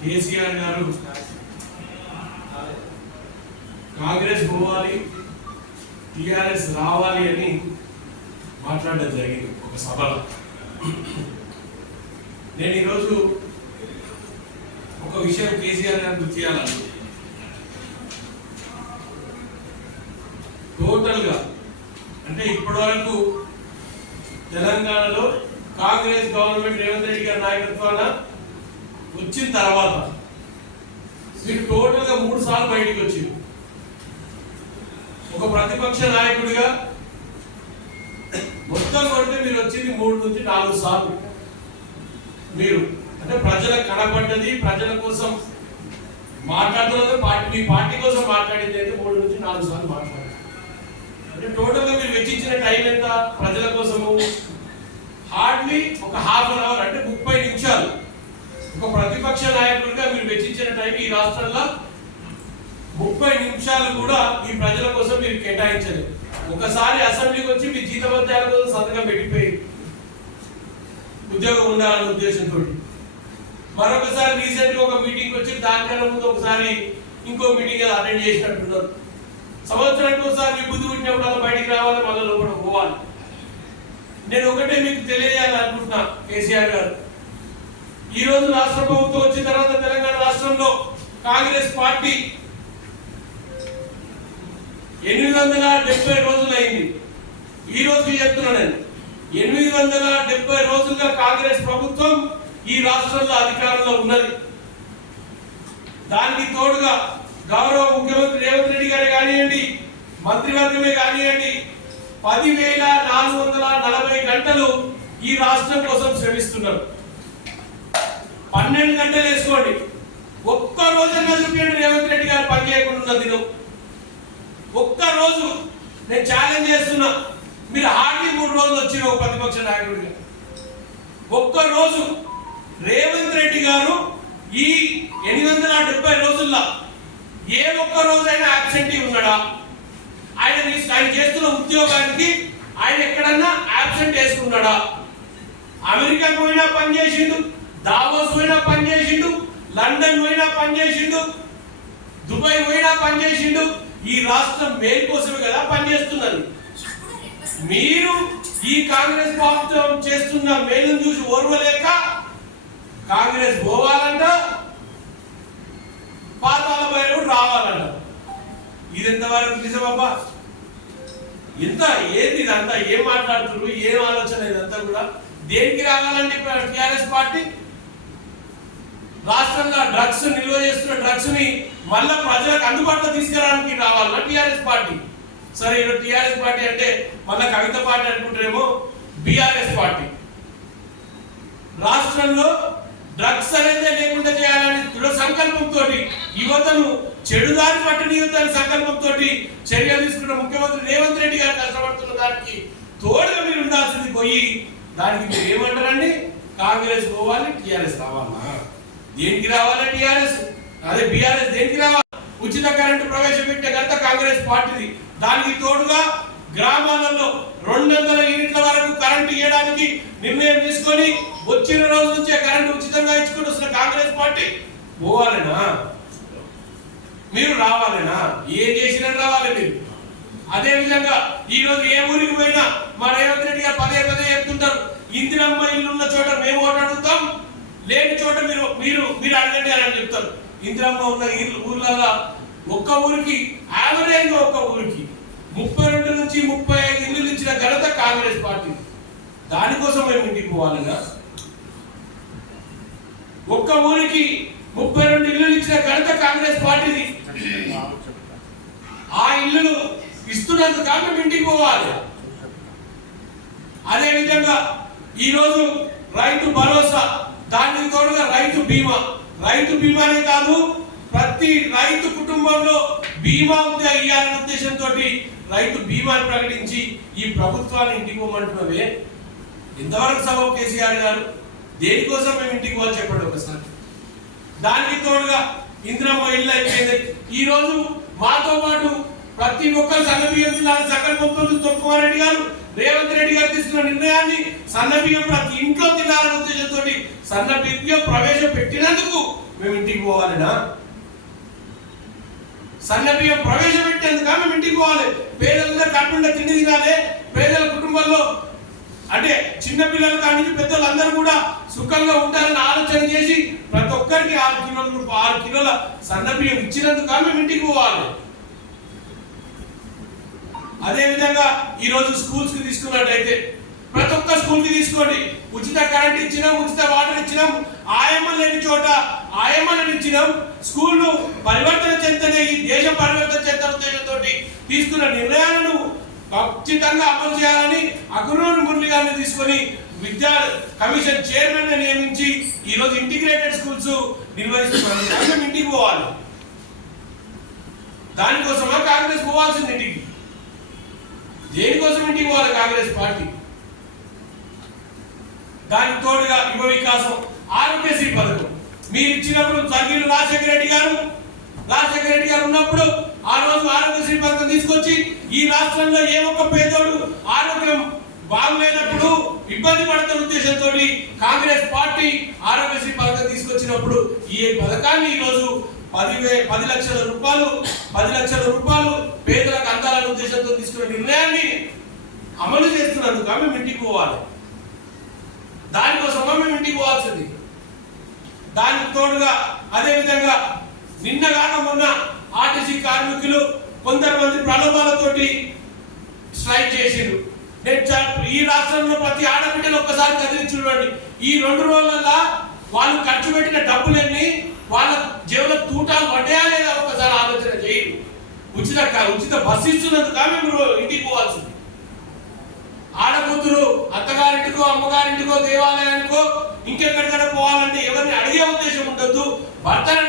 కేసీఆర్ గారు కాంగ్రెస్ పోవాలి, టిఆర్ఎస్ రావాలి అని మాట్లాడడం జరిగింది ఒక సభలో. నేను ఈరోజు ఒక విషయం కేసీఆర్ గారు గుర్తు చేయాలని, టోటల్గా అంటే ఇప్పటివరకు తెలంగాణలో కాంగ్రెస్ గవర్నమెంట్ రేవంత్ రెడ్డి గారి నాయకత్వాన వచ్చిన తర్వాత మీరు టోటల్గా 3 సార్లు బయటికి వచ్చింది. ఒక ప్రతిపక్ష నాయకుడిగా మొత్తం కొడితే మీరు వచ్చింది 3 నుంచి 4 సార్లు. మీరు అంటే ప్రజలకు కనపడ్డది, ప్రజల కోసం మాట్లాడుతున్నది, మీ పార్టీ కోసం మాట్లాడింది అయితే 3 నుంచి 4 సార్లు మాట్లాడారు. అంటే టోటల్గా మీరు వెచ్చించిన టైం ఎంత ప్రజల కోసము? హార్డ్లీ ఒక ½ అన్ అవర్, అంటే 30 నిమిషాలు. ఒక ప్రతిపక్ష నాయకుడిగా మీరు వెచ్చించిన టైం ఈ రాష్ట్రంలో 30 నిమిషాలు కూడా ఈ ప్రజల కోసం మీరు కేటాయించలేదు. ఒకసారి అసెంబ్లీకి వచ్చి మీ జీతభత్యాల కోసం సంతకం పెట్టిపోయి ఉద్యోగం ఉండాలనే ఉద్దేశంతో మరొకసారి రీసెంట్గా ఒక మీటింగ్ వచ్చి దానికన్నా ముందు ఒకసారి ఇంకో మీటింగ్ అటెండ్ చేసినట్టున్నారు. సంవత్సరానికి ఒకసారి మీ బుద్ధి పుట్టినప్పుడు బయటికి రావాలి, మళ్ళీ లోపల పోవాలి. నేను ఒకటే మీకు తెలియజేయాలనుకుంటున్నా, కేసీఆర్ గారు ఈ రోజు రాష్ట్ర ప్రభుత్వం వచ్చిన తర్వాత తెలంగాణ రాష్ట్రంలో కాంగ్రెస్ పార్టీ 870 రోజులు అయింది. ఈ రోజు చెప్తున్నానండి, 870 రోజులుగా కాంగ్రెస్ ప్రభుత్వం ఈ రాష్ట్రంలో అధికారంలో ఉన్నది. దానికి తోడుగా గౌరవ ముఖ్యమంత్రి రేవంత్ రెడ్డి గారు కానివ్వండి, మంత్రివర్గమే కానివ్వండి, 10,440 గంటలు ఈ రాష్ట్రం కోసం శ్రమిస్తున్నారు. 12 గంటలు వేసుకోండి, ఒక్క రోజన్నా చూపించండి రేవంత్ రెడ్డి గారు పని చేయకుండా ఉన్న దినం. ఒక్క రోజు నేను ఛాలెంజ్ చేస్తున్నా, మీరు హార్డ్లీ 3 రోజులు వచ్చిన ఒక ప్రతిపక్ష నాయకుడిగా ఒక్క రోజు రేవంత్ రెడ్డి గారు ఈ 870 రోజుల్లో ఏ ఒక్క రోజైనా అబ్సెంటీ ఉన్నాడా? ఆయన చేస్తున్న ఉద్యోగానికి ఆయన ఎక్కడన్నా అబ్సెంట్ వేసుకున్నాడా? అమెరికా పోయినా పనిచేసిండు, దావోస్ పోయినా పనిచేసిండు, లండన్ పోయినా పనిచేసిండు, దుబాయ్ పోయినా పనిచేసిండు. ఈ రాష్ట్రం మేలు కోసమే కదా పనిచేస్తున్నది. మీరు ఈ కాంగ్రెస్ ప్రభుత్వం చేస్తున్న మేలును చూసి ఓర్వలేక కాంగ్రెస్ పోవాలంట, పాతాల భైరవుడు రావాలంట. ఇది ఎంతవరకు నిజమబ్బా? ఎంత ఏంది ఇదంతా? ఏం మాట్లాడుతున్నారు? ఏం ఆలోచన ఇదంతా కూడా? దేనికి రావాలంటే టిఆర్ఎస్ పార్టీ రాష్ట్రంలో డ్రగ్స్ నిల్వ చేస్తున్న డ్రగ్స్ ని మళ్ళా ప్రజలకు అందుబాటులో తీసుకురావడానికి రావాలన్నా టిఆర్ఎస్ పార్టీ? సరే, ఈరోజు టిఆర్ఎస్ పార్టీ అంటే మళ్ళా కవిత పార్టీ అనుకుంటారేమో. బిఆర్ఎస్ పార్టీ రాష్ట్రంలో డ్రగ్స్ అనేది లేకుండా చేయాలని దృఢ సంకల్పంతో, యువతను చెడుదారి పట్టనీయుతని సంకల్పంతో చర్యలు తీసుకున్న ముఖ్యమంత్రి రేవంత్ రెడ్డి గారు కష్టపడుతున్న దానికి తోడుగా మీరు ఉండాల్సింది పోయి దానికి మీరు ఏమంటారండి? కాంగ్రెస్ పోవాలి, టిఆర్ఎస్ రావాలా? దేనికి రావాలి టిఆర్ఎస్? అదే బిఆర్ఎస్ దేనికి రావాలి? ఉచిత కరెంటు ప్రవేశపెట్టే ఘనత కాంగ్రెస్ పార్టీది. దానికి తోడుగా గ్రామాలలో 200 యూనిట్ల వరకు కరెంటు ఇవ్వడానికి నిర్ణయం తీసుకొని వచ్చిన రోజు నుంచే కరెంటు ఉచితంగా ఇచ్చుకుంటూ వస్తున్న కాంగ్రెస్ పార్టీ పోవాలనా? మీరు రావాలనా? ఏం చేసినా రావాలి మీరు. అదే విధంగా ఈ రోజు ఏ ఊరికి పోయినా మా రేవంత్ రెడ్డి గారు పదే చెప్తుంటారు, ఇందిరమ్మ ఇల్లు ఉన్న చోట మేము ఓటు అడుగుతాం, లేని చోట మీరు అడగండి అని చెప్తారు. ఇందిరమ్మ ఉన్న ఊర్లలో ఒక్క ఊరికి యావరేజ్ ఒక్క ఊరికి 32 నుంచి 35 ఇల్లు ఇచ్చిన ఘనత కాంగ్రెస్ పార్టీ. దానికోసం మేము ఇంటికి పోవాలిగా? ఒక్క ఊరికి 32 ఇల్లు ఇచ్చిన ఘనత కాంగ్రెస్ పార్టీది. ఆ ఇల్లును ఇస్తున్నంత కాక మేము ఇంటికి పోవాలి. అదే విధంగా ఈరోజు రైతు భరోసా, దానికి తోడుగా రైతు బీమా. రైతు బీమానే కాదు, ప్రతి రైతు కుటుంబంలో బీమా ఇవ్వాలనే ఉద్దేశంతో రైతు బీమాని ప్రకటించి ఈ ప్రభుత్వాన్ని ఇంటికి పోమంటున్నవే ఎంతవరకు సభ కేసీఆర్ గారు? దేనికోసం మేము ఇంటికి పోవాలి చెప్పండి ఒకసారి. దానికి తోడుగా ఇందిరమ్మ ఇల్లు అయిపోయింది. ఈ రోజు మాతో పాటు ప్రతి ఒక్కరు సన్నబియ్యం తినాలని సంకల్పంతో ఉత్తమ్ రెడ్డి గారు, రేవంత్ రెడ్డి గారు తీసుకున్న నిర్ణయాన్ని సన్నబియ్యం ప్రతి ఇంట్లో తినాలనే ఉద్దేశంతో సన్నబియ్యం ప్రవేశపెట్టినందుకు మేము ఇంటికి పోవాలినా? సన్న బియ్యం ప్రవేశపెట్టేందుక మేము ఇంటికి పోవాలి? పేదలందరూ కట్టుకుంటే తిండి తినాలి. పేదల కుటుంబంలో అంటే చిన్న పిల్లల కానీ పెద్దలందరూ కూడా సుఖంగా ఉంటారని ఆలోచన చేసి ప్రతి ఒక్కరికి 6 కిలోల సన్న బియ్యం ఇచ్చినందుకు మేము ఇంటికి పోవాలి. అదేవిధంగా ఈరోజు స్కూల్స్ కి తీసుకున్నట్టయితే ప్రతి ఒక్క స్కూల్ కి తీసుకోండి, ఉచిత కరెంట్ ఇచ్చినాం, ఉచిత వాటర్ ఇచ్చినాం, ఆయమ్మ లేని చోట ఆయమ్మలను ఇచ్చినాం. స్కూళ్ళు పరివర్తన చెందనే ఈ దేశం పరివర్తన చెందిన ఉద్దేశంతో తీసుకున్న నిర్ణయాలను ఖచ్చితంగా అమలు చేయాలని అకునూరు మురళి గారిని తీసుకొని విద్యా కమిషన్ చైర్మన్ గా నియమించి ఈరోజు ఇంటిగ్రేటెడ్ స్కూల్స్ నిర్వహిస్తున్నారు. మేము ఇంటికి పోవాలి. దానికోసమా కాంగ్రెస్ పోవాల్సింది ఇంటికి? దేనికోసం ఇంటికి పోవాలి కాంగ్రెస్ పార్టీ? దానికి తోడుగా యువ వికాసం, ఆరోగ్యశ్రీ పథకం మీరు ఇచ్చినప్పుడు తగ్గిన రాజశేఖర రెడ్డి గారు ఉన్నప్పుడు ఆ రోజు ఆరోగ్యశ్రీ పథకం తీసుకొచ్చి ఈ రాష్ట్రంలో ఏ ఒక్క పేదోడు ఆరోగ్యం బాగులేనప్పుడు ఇబ్బంది పడుతున్న ఉద్దేశంతో కాంగ్రెస్ పార్టీ ఆరోగ్యశ్రీ పథకం తీసుకొచ్చినప్పుడు ఈ పథకాన్ని ఈరోజు 10 లక్షల రూపాయలు పేదలకు అందాలనే ఉద్దేశంతో తీసుకున్న నిర్ణయాన్ని అమలు చేస్తున్నందుకు మేము ఇంటికి పోవాలి. దానికోసమా మేము ఇంటికి పోవాల్సింది. దానికి తోడుగా అదేవిధంగా నిన్నగాక మొన్న ఆర్టీసీ కార్మికులు కొంతమంది ప్రలోభాలతోటి స్ట్రైక్ చేసిండ్రు. ఈ రాష్ట్రంలో ప్రతి ఆడబిడ్డలు ఒక్కసారి కదిలించి చూడండి. ఈ 2 రోజులలో వాళ్ళు ఖర్చు పెట్టిన డబ్బులన్నీ వాళ్ళ జేబులో తూటాలు పడ్డాయా లేదా ఒకసారి ఆలోచన చేయండి. ఉచిత బస్సు ఇస్తున్నందుకు మేము ఇంటికి పోవాల్సింది. ఆడకూతురు అత్తగారింటికో అమ్మగారింటికో దేవాలయానికో ఇంకెక్కడికైనా పోవాలంటే ఎవరిని అడిగే ఉద్దేశం ఉండొద్దు. భర్తను